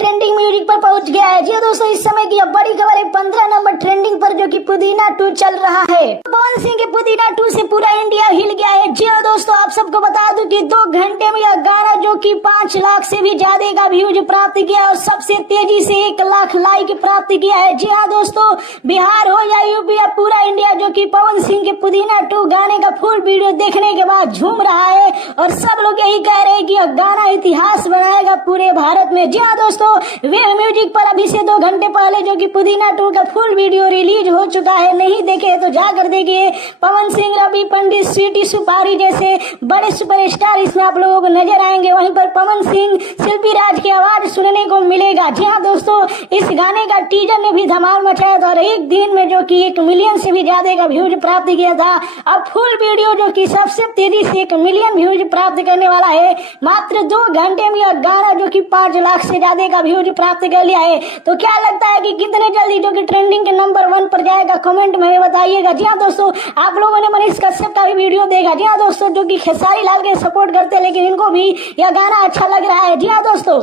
Trending music पर पहुंच गया है। जी दोस्तों, इस समय की अब बड़ी खबर है। 15 नंबर ट्रेंडिंग पर जो कि पुदीना 2 चल रहा है। पवन सिंह के पुदीना 2 से पूरा इंडिया हिल गया है। जी हाँ दोस्तों, आप सबको बता दूं कि 2 घंटे में यह गाना जो कि 5 लाख से भी ज्यादा का व्यूज प्राप्त किया और सबसे तेजी से 1 लाख लाइक प्राप्त किया है। जी हाँ दोस्तों, बिहार हो या यूपी या पूरा इंडिया जो कि पवन सिंह के पुदीना 2 गाने का फुल वीडियो देखने के बाद झूम रहा है और सब लोग यही कह रहे हैं कि यह गाना इतिहास बनाएगा पूरे भारत में। जी हाँ दोस्तों, वे म्यूजिक पर अभी से 2 घंटे पहले जो कि पुदीना 2 का फुल वीडियो रिलीज हो चुका है। नहीं देखे तो जाकर देखिए। पवन सिंह, रवि पंडित, स्वीटी सुपारी जैसे बड़े सुपरस्टार इसमें आप लोगों को नजर आएंगे। वहीं पर पवन सिंह, शिल्पी राज की आवाज सुनने को मिलेगा। जी हाँ दोस्तों, इस गाने का टीजर ने भी धमाल मचाया था और एक दिन में जो कि 1 मिलियन से भी ज्यादा का व्यूज प्राप्त किया था। अब फुल वीडियो जो कि सबसे तेजी से 1 मिलियन व्यूज प्राप्त करने वाला है। मात्र 2 घंटे में यह गाना जो कि 5 लाख से ज्यादा का व्यूज प्राप्त कर लिया है। तो क्या लगता है कि कितने जल्दी जो कि ट्रेंडिंग के नंबर 1 पर जाएगा? कमेंट में बताइएगा। जी हाँ दोस्तों, आप लोगों ने मनीष कश्यप का भी वीडियो देखा। जी हाँ दोस्तों, जो कि खेसारी लाल के सपोर्ट करते हैं, लेकिन इनको भी यह गाना अच्छा लग रहा है। जी हाँ दोस्तों।